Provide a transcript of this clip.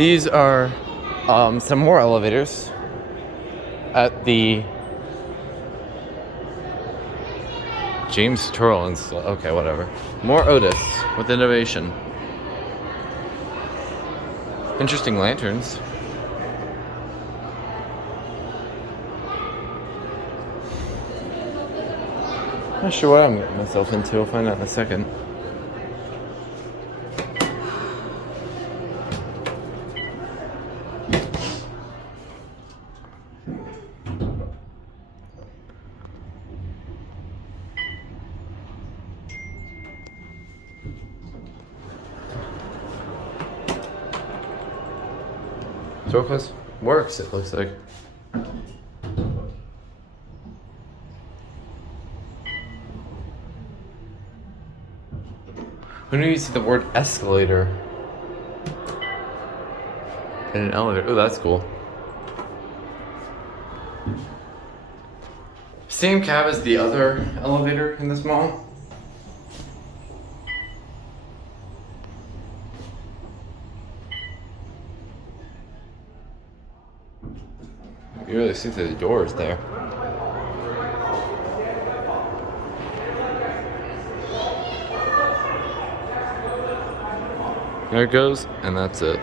These are some more elevators at the James Turrell. Okay, whatever. More Otis with innovation. Interesting lanterns. Not sure what I'm getting myself into. I'll find out in a second. Door close works, it looks like. When do you see the word escalator in an elevator? Oh, that's cool. Same cab as the other elevator in this mall. You really see through the doors there. There it goes, and that's it.